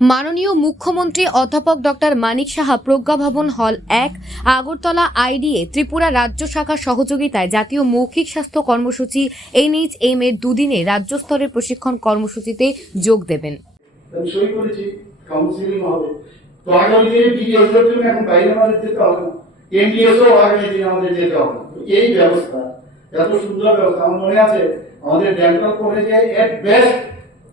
মাননীয় মুখ্যমন্ত্রী অধ্যাপক ডক্টর মানিক সাহা প্রজ্ঞা ভবন হল এক, আগরতলা আইডিএ, ত্রিপুরা রাজ্য শাখার সহযোগিতায় জাতীয় মৌখিক স্বাস্থ্য কর্মসূচি এনএইচএম এর দুদিনে রাজ্য স্তরের প্রশিক্ষণ কর্মসূচিতে যোগ দেবেন। এই ব্যবস্থা, এত সুন্দর ব্যবস্থা, আমার মনে আছে, আমাদের ডেন্টাল কলেজে এট বেস্ট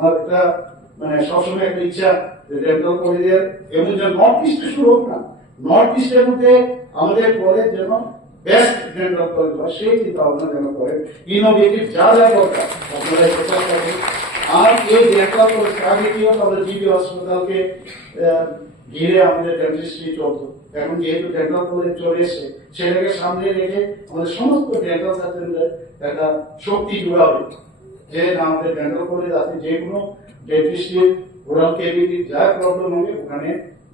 আমার একটা মানে সবসময় একটা ইচ্ছা ডেন্টাল কলেজের নর্থ ইস্টে শুরু হোক না। নর্থ ইস্টের মধ্যে আমাদের কলেজ যেন বেস্ট ডেন্টাল কলেজ হয়, সেই চিন্তা ভাবনা যেন করে। ইনোভেটিভ যা যা দরকার, আপনারা চেষ্টা করবেন আর এই ডেন্টাল কলেজ আগে কি হতো, আমরা জিবি ঘিরে আমাদের ডেন্টিস্ট্রি চলতো। এখন যেহেতু ডেন্টাল কলেজ চলে এসছে সেটাকে সামনে রেখে আমাদের সমস্ত ডেন্টাল একটা শক্তি জোড়া জোগাবে যে না আমাদের ডেন্টাল কলেজ আছে যে কোনো ডেন্টিস্ট্রির ওরাল কেভিটি যা প্রবলেম হবে, ওখানে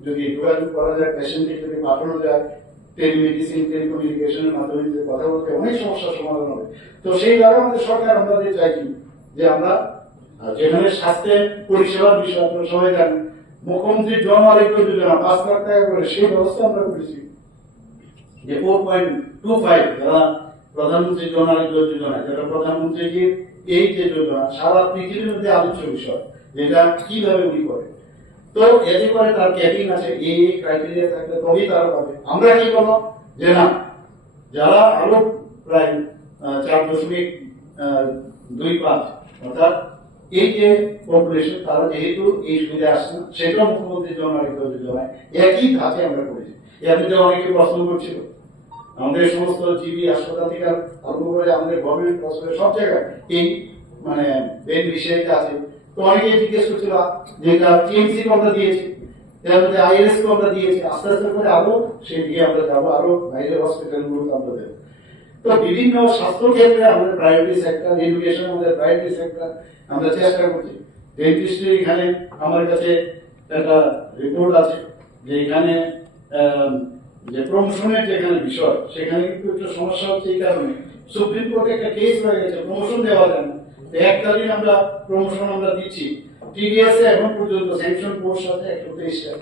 যদি যোগাযোগ করা যায় পেশেন্টকে যদি পাঠানো যায় টেলিমেডিসিন টেলিকমিউনিকেশনের মাধ্যমে যদি কথা বলতে অনেক সমস্যার সমাধান হবে। তো সেই জায়গায় আমাদের সরকার আমাদের চাইছি যে আমরা যেখানে স্বাস্থ্যের পরিষেবার বিষয় আপনারা সবাই জানেন, মুখ্যমন্ত্রী জন আরোগ্য যোজনা, পাঁচ লাখ টাকা করে, সেই ব্যবস্থা আমরা করেছি। যে ফোর পয়েন্ট টু ফাইভ যারা প্রধানমন্ত্রী জন আরোগ্য যোজনা যেটা প্রধানমন্ত্রীজির এই যে যোজনা, সারা পৃথিবীর মধ্যে আলোচ্য বিষয়, যেটা কীভাবে উনি করে তো এতে করে তার ক্যাপিং আছে এই এই ক্রাইটেরিয়া থাকলে তবেই তারা পাবে আমরা কি করলাম যে না, যারা আরও প্রায় চার দশমিক দুই পাঁচ, অর্থাৎ এই যে পপুলেশন তারা যেহেতু এই সুবিধা আসছে সেটাও মুখ্যমন্ত্রী জন আরোগ্য যোজনায় একই ধাপে আমরা করেছি। এর মধ্যে অনেকে প্রশ্ন করছিল আমাদের সমস্ত জিবি, হাসপাতাল থেকে আরম্ভ করে আমাদের গভর্নমেন্ট হসপিটাল সব জায়গায় এই মানে বেড বিষয়টা আছে। তো অনেকে জিজ্ঞেস করছিল, যে টিএমসি আমরা দিয়েছি এর মধ্যে আইএলএস কে আমরা দিয়েছি, আস্তে আস্তে করে আরও সেই দিকে আমরা যাব, আরও বাইরের হসপিটাল গুলোকে আমরা দেবো তো বিভিন্ন স্বাস্থ্য ক্ষেত্রে আমাদের প্রায়োরিটি সেক্টর এডুকেশন আমাদের প্রায়োরিটি সেক্টর আমরা চেষ্টা করছি। ডেন্টিস্ট্রি এখানে আমার কাছে একটা রিপোর্ট আছে, যে এখানে যে প্রমোশনের যেখানে বিষয়, সেখানে কিন্তু একটু সমস্যা হচ্ছে এই কারণে। সুপ্রিম কোর্টে একটা কেস হয়ে গেছে প্রমোশন দেওয়া যায় না। এককালীন আমরা প্রমোশন আমরা দিচ্ছি। টিডিএস এখন পর্যন্ত স্যাংশন কোর্স আছে একশো তেইশটা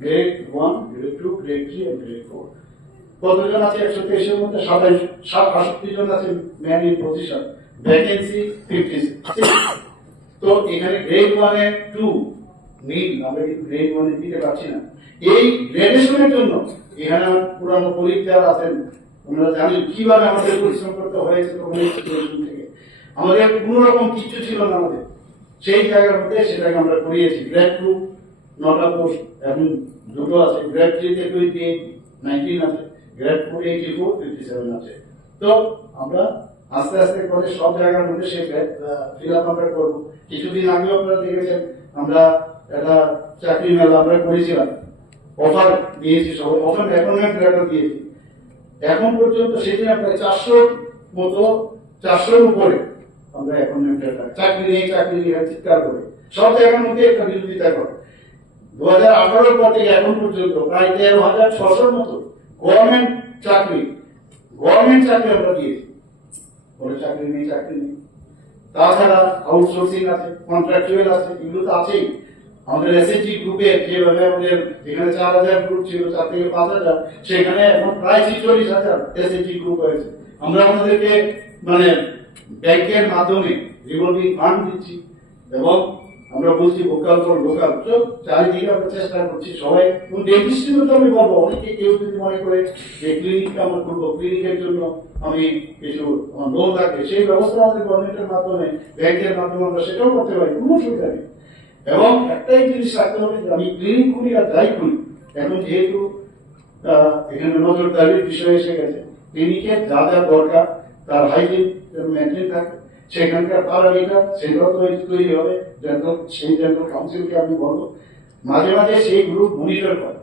grade one grade two grade three এবং গ্রেড ফোর কতজন আছে একশো তেইশের মধ্যে? সাতাইশ, সাত আষট্টি জন আছে man in position vacancy fifty তো এখানে গ্রেড ওয়ানে টু নীল, আমরা কিন্তু গ্রেড ওয়ানে দিতে পারছি না। এই গ্রেডেশনের জন্য এখানে আমার পুরানো কলিগ যারা আছেন আমরা জানি কীভাবে আমাদের পরিশ্রম করতে হয়েছে আমাদের কোনো রকম কিচ্ছু ছিল না আমাদের। সেই জায়গার মধ্যে সেটাকে আমরা করিয়েছি। গ্রেড টু নটা পোস্ট এখন দুটো আছে। গ্রেড থ্রিতে টোয়েন্টি এইট নাইনটিন আছে। Grade four eighty four fifty seven আছে। তো আমরা আস্তে আস্তে করে সব জায়গার মধ্যে সেই ফিল আপ আমরা করব। কিছুদিন আগেও আপনারা দেখেছেন, আমরা একটা চাকরি মেলা আমরা করেছিলাম। অফার দিয়েছি সবাই অফার অ্যাপয়েন্টমেন্ট লেটার দিয়েছি। এখন পর্যন্ত সেদিন প্রায় চারশো মতো, চারশোর উপরে আমরা অ্যাপয়েন্টমেন্ট লেটার চাকরি নেই চাকরি নেই চিৎকার করে। সব জায়গার মধ্যে একটা বিরোধিতা করে। দু হাজার আঠারোর পর থেকে এখন পর্যন্ত প্রায় তেরো হাজার ছশোর মতো গভর্নমেন্ট চাকরি গভর্নমেন্ট চাকরি আমরা দিয়েছি। বলে চাকরি নেই চাকরি নেই। তাছাড়া আউটসোর্সিং আছে কন্ট্রাকচুয়াল আছে, এগুলো তো আছেই। আমাদের এসএসজি গ্রুপে যেভাবে আমাদের যেখানে চার হাজার গ্রুপ ছিল, চার থেকে পাঁচ হাজার, সেখানে এখন প্রায় ছিচল্লিশ হাজার এসএসজি গ্রুপ হয়েছে। আমরা আমাদেরকে মানে ব্যাংকের মাধ্যমে রিভলভিং ফান্ড দিচ্ছি এবং আমরা বলছি ভোকাল ফর লোকাল তো চারিদিকে আমরা চেষ্টা করছি সবাই। এবং ডেন্টিস্ট্রিও তো আমি বলব, অনেকে কেউ যদি মনে করে যে ক্লিনিকটা আমরা করব ক্লিনিকের জন্য আমি কিছু লোন লাগবে, সেই ব্যবস্থা আমাদের গভর্নমেন্টের মাধ্যমে, ব্যাংকের মাধ্যমে আমরা সেটাও করতে পারি, কোনো অসুবিধা নেই। এবং একটাই জিনিস রাখতে হবে যে আমি ক্লিনিক করি আর যাই করি। এখন যেহেতু এখানে নজরদারির বিষয় এসে গেছে। ক্লিনিকে যা যা দরকার, তার হাইজিন মেনটেন থাকে। সেখানকার প্যারামিটার সেগুলো তৈরি তৈরি হবে। ডেন্টাল সেই ডেন্টাল কাউন্সিলকে আমি বলব। মাঝে মাঝে সেই গ্রুপ মনিটর করে।